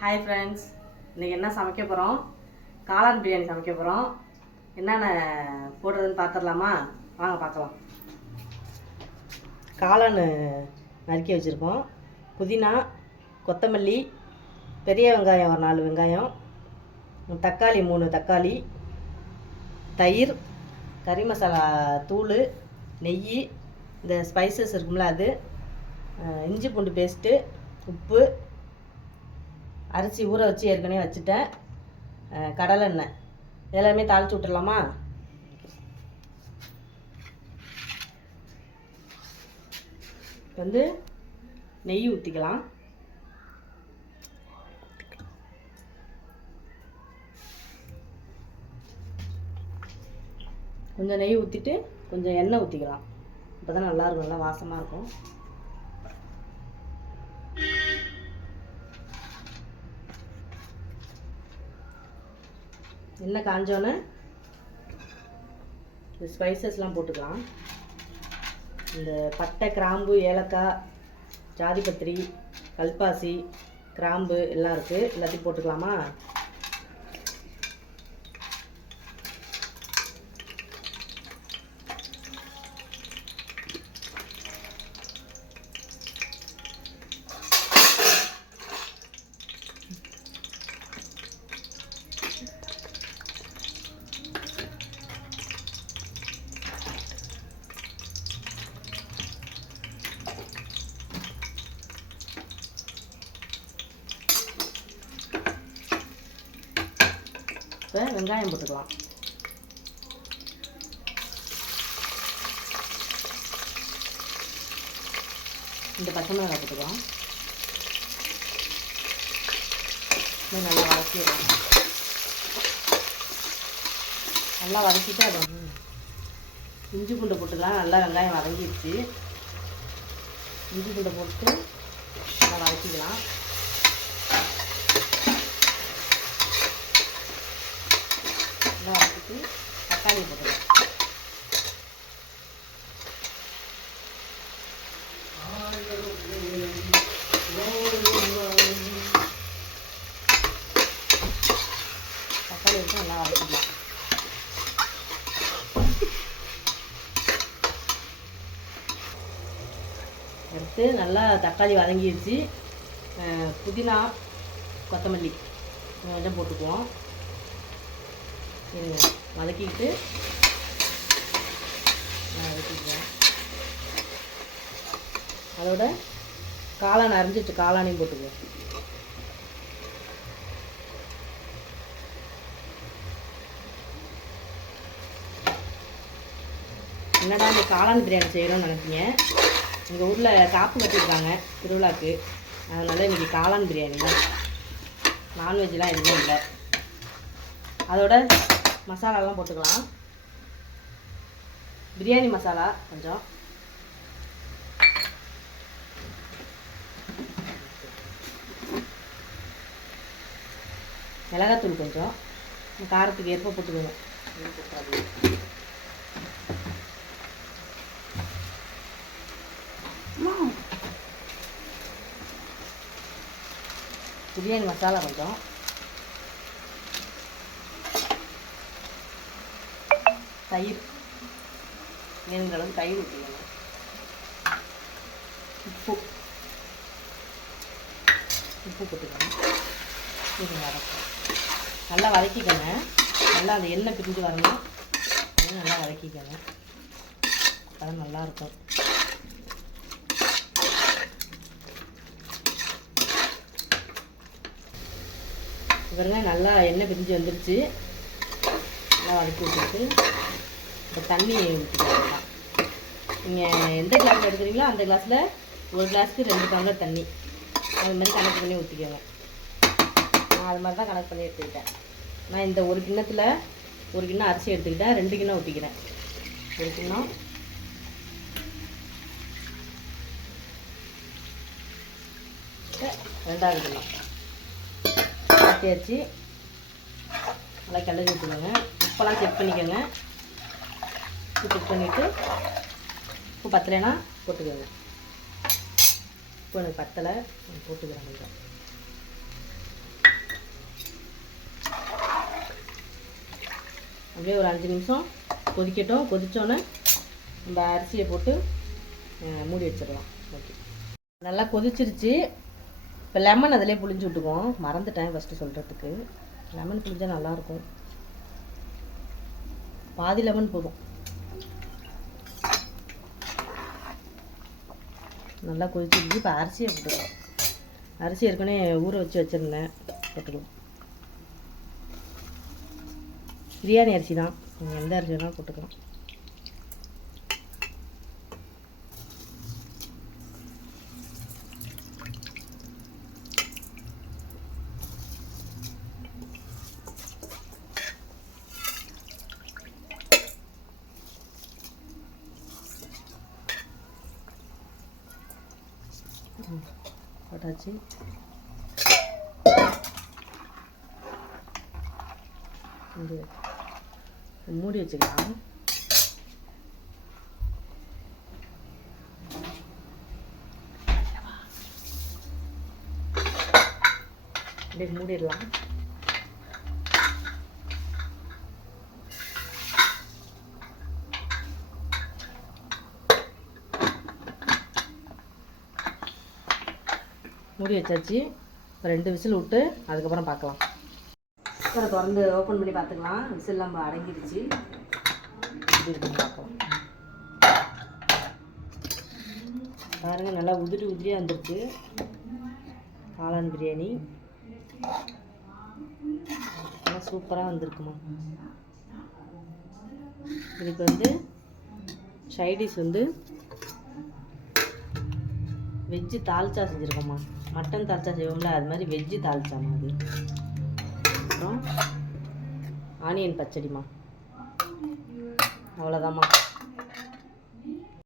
Hi friends, இன்றைக்கி என்ன சமைக்க போகிறோம்? காளான் பிரியாணி சமைக்க போகிறோம். என்னென்ன போடுறதுன்னு பார்த்துடலாமா? வாங்க பார்க்கலாம். காளான் நறுக்கி வச்சுருக்கோம். புதினா, கொத்தமல்லி, பெரிய வெங்காயம் ஒரு 4 வெங்காயம், தக்காளி 3 தக்காளி, தயிர், கறி மசாலா தூள், நெய், இந்த ஸ்பைசஸ் இருக்கும்ல அது, இஞ்சி பூண்டு பேஸ்ட்டு, உப்பு, அரிசி ஊற வச்சு ஏற்கனவே வச்சுட்டேன், கடலெண்ணெய் எல்லாமே தாளித்து விட்டுடலாமா? வந்து நெய் ஊற்றிக்கலாம். கொஞ்சம் நெய் ஊற்றிட்டு கொஞ்சம் எண்ணெய் ஊற்றிக்கலாம். அப்போ தான் நல்லாயிருக்கும், நல்லா வாசமாக இருக்கும். எண்ணெய் காஞ்சோன்னே இந்த ஸ்பைசஸ்லாம் போட்டுக்கலாம். இந்த பட்டை, கிராம்பு, ஏலக்காய், ஜாதிபத்திரி, கல்பாசி, கிராம்பு எல்லாம் இருக்குது. எல்லாத்தையும் போட்டுக்கலாமா? இப்போ வெங்காயம் போட்டுக்கலாம். இந்த பச்சை மிளகாய் போட்டுக்கலாம். நல்லா வதக்கிடுவோம். நல்லா வதக்கிட்டு அது இஞ்சி பூண்டை போட்டுக்கலாம். நல்லா வெங்காயம் வதங்கிடுச்சு. இஞ்சி பூண்டை போட்டு நல்லா வதக்கிக்கலாம். வதக்கிட்டு தக்காளி போட்டுக்கலாம். தக்காளி வச்சு நல்லா வதக்கிக்கலாம். எடுத்து நல்லா தக்காளி வதங்கிடுச்சு. புதினா, கொத்தமல்லி இதெல்லாம் போட்டுக்குவோம். வதக்கிக்கிட்டு வதக்கிக்குவோம். அதோட காளான் அரைஞ்சிட்டு காளானையும் போட்டுக்குவோம். என்னடா இந்த காளான் பிரியாணி செய்யணும்னு நினைப்பீங்க. எங்கள் ஊரில் காப்பு கட்டியிருக்காங்க திருவிழாக்கு. அதனால் இன்றைக்கி காளான் பிரியாணி தான், நான்வெஜ்லாம் எதுவுமே இல்லை. அதோட மசாலாலாம் போட்டுக்கலாம். பிரியாணி மசாலா கொஞ்சம், மிளகாத்தூள் கொஞ்சம், காரத்துக்கு ஏற்ப போட்டுக்கணும். பிரியாணி மசாலா கொஞ்சம், தயிர் வேணுங்கிற அளவு தயிர் ஊற்றிக்கணும். உப்பு போட்டுக்கணும். இது வதக்கும். நல்லா வதக்கிக்கோங்க. நல்லா அந்த எண்ணெய் பிரிஞ்சு வரணும். நல்லா வதக்கிக்கோங்க. அதெல்லாம் நல்லாயிருக்கும். இவருங்க நல்லா எண்ணெய் பிரிஞ்சு வந்துருச்சு. நல்லா வதக்கி விட்டுட்டு இப்போ தண்ணி ஊற்றிக்கலாம். நீங்கள் எந்த கிளாஸில் எடுக்கிறீங்களோ அந்த கிளாஸில் ஒரு கிளாஸுக்கு 2 டம்ளர் தண்ணி, அது மாதிரி கணக்கு பண்ணி ஊற்றிக்கோங்க. நான் அது மாதிரி தான் கணக்கு பண்ணி எடுத்துக்கிட்டேன். நான் இந்த ஒரு கிண்ணத்தில் 1 கிண்ணம் அரிசி எடுத்துக்கிட்டேன். 2 கிண்ணம் ஊற்றிக்கிறேன். 1 கிண்ணம், ரெண்டாவது கிண்ணம் ஊற்றியாச்சு. நல்லா கிளறி விட்டுக்கோங்க. உப்பெல்லாம் செக் பண்ணிக்கோங்க. உப்பு செக் பண்ணிவிட்டு உப்பு பத்தலைன்னா போட்டுக்கோங்க. உப்பு எனக்கு பத்தலை, போட்டுக்கிறேன் கொஞ்சம். அப்படியே ஒரு 5 நிமிஷம் கொதிக்கட்டும். கொதித்தோன்னே நம்ம அரிசியை போட்டு மூடி வச்சிடலாம். ஓகே, நல்லா கொதிச்சிருச்சு. இப்போ லெமன் அதிலே புளிஞ்சு விட்டுக்குவோம். மறந்துட்டேன் ஃபஸ்ட்டு சொல்கிறதுக்கு. லெமன் புளிஞ்சால் நல்லாயிருக்கும். பாதி லெமன் போதும். நல்லா கொதிச்சிருச்சு. இப்போ அரிசியை போட்டுக்கலாம். அரிசி ஏற்கனவே ஊற வச்சு வச்சுருந்தேன், போட்டுக்கலாம். பிரியாணி அரிசி தான், நீங்கள் எந்த அரிசி வேணாலும் போட்டுக்கலாம். போட்டாச்சு. மூடி வச்சுக்கலாம். அப்படியே மூடிடலாம். மூடி வச்சாச்சு. இப்போ 2 விசில் விட்டு அதுக்கப்புறம் பார்க்கலாம். குக்கரை திறந்து ஓப்பன் பண்ணி பார்த்துக்கலாம். விசில் நம்ம அடங்கிடுச்சு. எப்படி இருக்குன்னு பார்க்கலாம். பாருங்கள், நல்லா உதிரி உதிரியாக வந்துருக்கு காளான் பிரியாணி. நல்லா சூப்பராக வந்திருக்குமா. இதுக்கு வந்து சைடிஷ் வந்து வெஜ்ஜு தால்ச்சா செஞ்சுருக்கோம்மா. மட்டன் தால்ச்சா செய்வோம்ல, அது மாதிரி வெஜ்ஜு தால்ச்சாம்மா அது. அப்புறம் ஆனியன் பச்சடிம்மா. அவ்வளோதாம்மா.